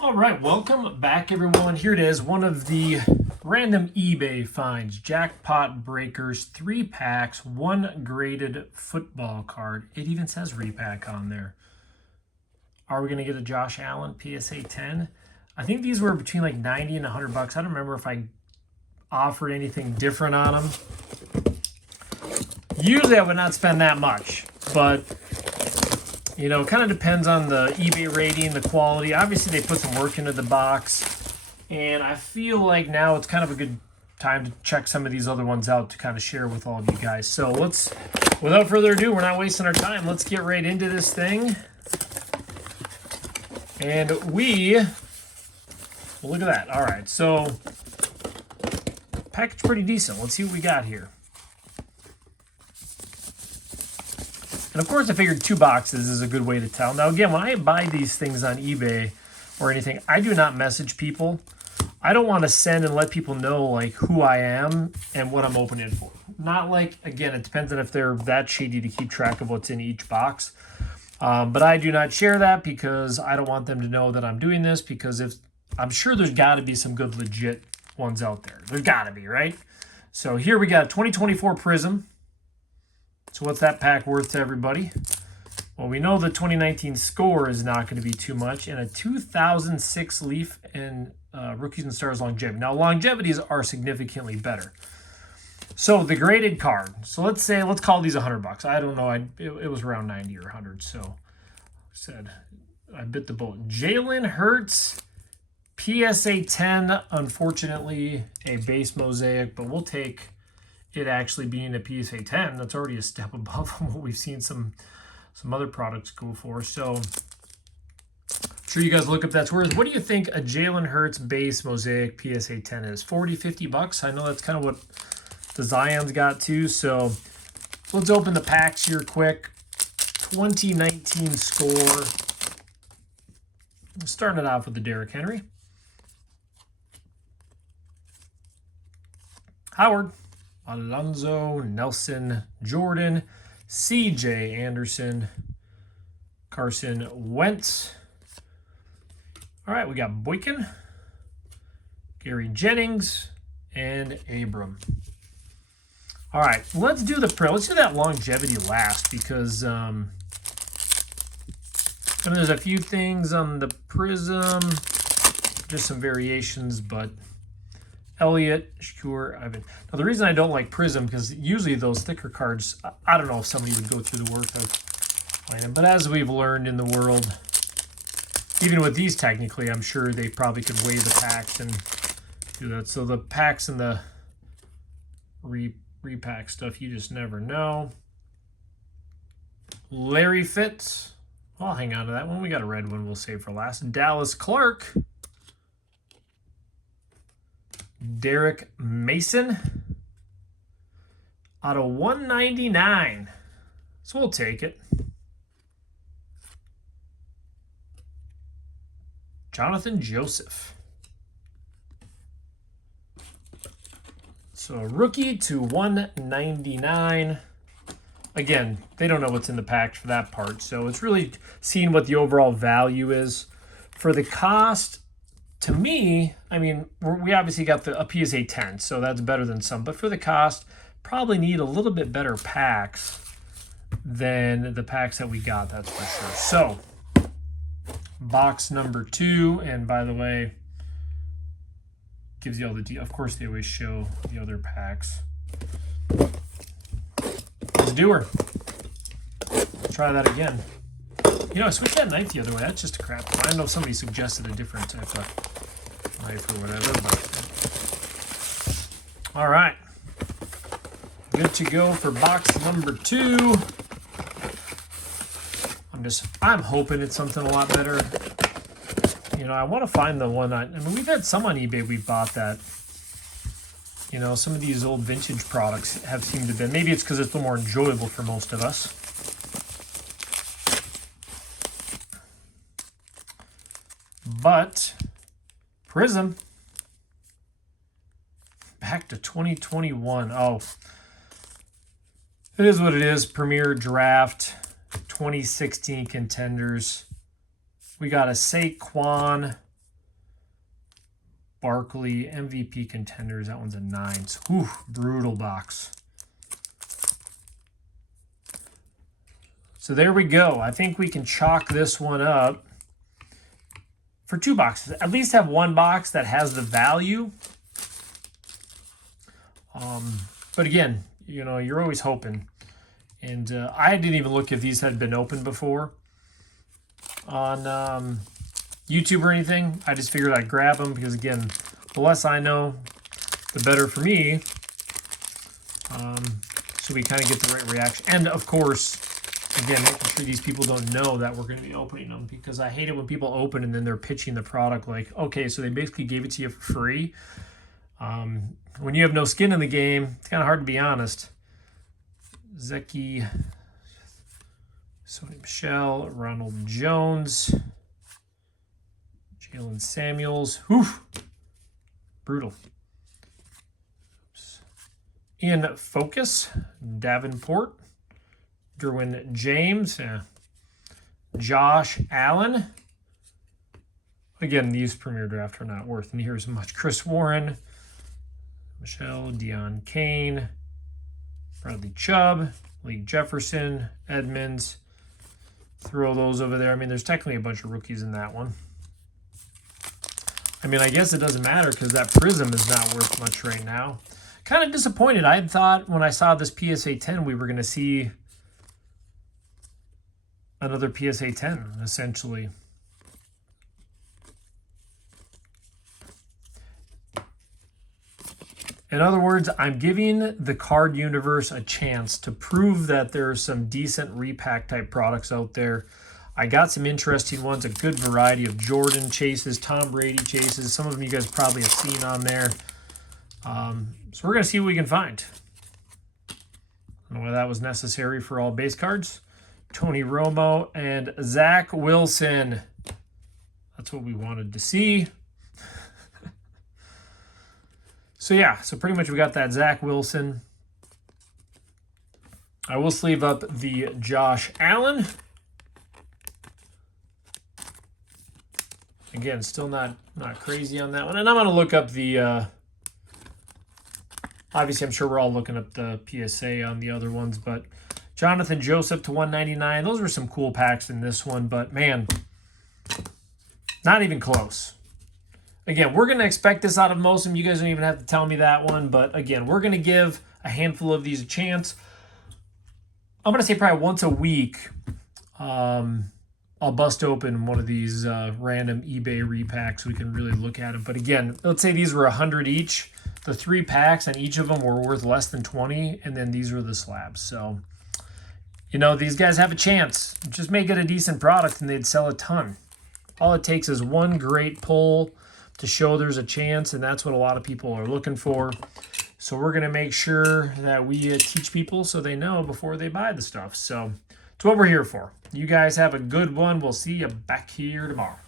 All right, welcome back, everyone. Here it is, one of the random eBay finds. Jackpot Breakers, 3 packs, 1 graded football card. It even says Repack on there. Are we going to get a Josh Allen PSA 10? I think these were between like 90 and 100 bucks. I don't remember if I offered anything different on them. Usually I would not spend that much, but you know, it kind of depends on the eBay rating, the quality. Obviously, they put some work into the box, and I feel like now it's kind of a good time to check some of these other ones out to kind of share with all of you guys. So let's, without further ado, we're not wasting our time. Let's get right into this thing. And well, look at that. All right, so package pretty decent. Let's see what we got here. And of course, I figured 2 boxes is a good way to tell. Now, again, when I buy these things on eBay or anything, I do not message people. I don't want to send and let people know like who I am and what I'm opening for. Not like, again, it depends on if they're that shady to keep track of what's in each box. But I do not share that because I don't want them to know that I'm doing this, because if I'm sure there's got to be some good legit ones out there. There's got to be, right? So here we got a 2024 Prism. So what's that pack worth to everybody? Well, we know the 2019 score is not going to be too much, and a 2006 Leaf and Rookies and Stars longevity. Now, longevities are significantly better. So the graded card. So let's call these 100 bucks. I don't know. It was around 90 or 100. So I bit the bullet. Jalen Hurts, PSA 10. Unfortunately, a base mosaic, but we'll take it actually being a PSA 10. That's already a step above what we've seen some other products go for. So I'm sure you guys look up that's worth. What do you think a Jalen Hurts base mosaic PSA 10 is? 40, 50 bucks? I know that's kind of what the Zion's got too. So let's open the packs here quick. 2019 score. Starting it off with the Derrick Henry. Howard. Alonzo, Nelson, Jordan, C.J. Anderson, Carson Wentz. All right, we got Boykin, Gary Jennings, and Abram. All right, let's do that longevity last, because and there's a few things on the Prism, just some variations, but Elliott, Shakur, Ivan. Now, the reason I don't like Prism, because usually those thicker cards, I don't know if somebody would go through the work of buying them. But as we've learned in the world, even with these technically, I'm sure they probably could weigh the packs and do that. So the packs and the repack stuff, you just never know. Larry Fitz. I'll hang on to that one. We got a red one we'll save for last. Dallas Clark. Derek Mason out of 199. So we'll take it. Jonathan Joseph. So rookie to 199. Again, they don't know what's in the pack for that part. So it's really seeing what the overall value is. For the cost, to me, I mean, we obviously got a PSA 10, so that's better than some. But for the cost, probably need a little bit better packs than the packs that we got, that's for sure. So, box number 2, and by the way, gives you all the of course, they always show the other packs. Let's do her. Let's try that again. You know, I switched that knife the other way. That's just a crap. I don't know if somebody suggested a different type of knife or whatever, but all right. Good to go for box number 2. I'm hoping it's something a lot better. You know, I want to find the one I mean, we've had some on eBay we bought that. You know, some of these old vintage products have seemed to be. Maybe it's because it's a little more enjoyable for most of us. But Prism, back to 2021. Oh, it is what it is. Premier Draft, 2016 contenders. We got a Saquon Barkley, MVP contenders. That one's a 9. So, whew, brutal box. So there we go. I think we can chalk this one up for 2 boxes. At least have 1 box that has the value. But again, you know, you're always hoping. And I didn't even look if these had been opened before on YouTube or anything. I just figured I'd grab them because, again, the less I know, the better for me. So we kind of get the right reaction. And, of course, again, making sure these people don't know that we're going to be opening them, because I hate it when people open and then they're pitching the product like, okay, so they basically gave it to you for free. When you have no skin in the game, it's kind of hard to be honest. Zeki, Sony Michel, Ronald Jones, Jalen Samuels. Whew. Brutal. Oops. In Focus, Davenport, Derwin James, Josh Allen. Again, these Premier Draft are not worth near as much. Chris Warren, Michelle, Deion Kane, Bradley Chubb, Lee Jefferson, Edmonds. Throw those over there. I mean, there's technically a bunch of rookies in that one. I mean, I guess it doesn't matter because that Prism is not worth much right now. Kind of disappointed. I had thought when I saw this PSA 10, we were going to see another PSA 10, essentially. In other words, I'm giving the card universe a chance to prove that there's some decent repack type products out there. I got some interesting ones, a good variety of Jordan chases, Tom Brady chases. Some of them you guys probably have seen on there. So we're going to see what we can find. I don't know why that was necessary for all base cards. Tony Romo and Zach Wilson. That's what we wanted to see. So yeah, so pretty much we got that Zach Wilson. I will sleeve up the Josh Allen. Again, still not crazy on that one. And I'm going to look up the, obviously I'm sure we're all looking up the PSA on the other ones, but Jonathan Joseph to 199. Those were some cool packs in this one, but man, not even close. Again, we're going to expect this out of most of them. You guys don't even have to tell me that one. But again, we're going to give a handful of these a chance. I'm going to say probably once a week, I'll bust open one of these random eBay repacks so we can really look at them. But again, let's say these were 100 each. The 3 packs and each of them were worth less than 20. And then these were the slabs. So, you know, these guys have a chance. Just make it a decent product and they'd sell a ton. All it takes is one great pull to show there's a chance, and that's what a lot of people are looking for. So we're going to make sure that we teach people so they know before they buy the stuff. So it's what we're here for. You guys have a good one. We'll see you back here tomorrow.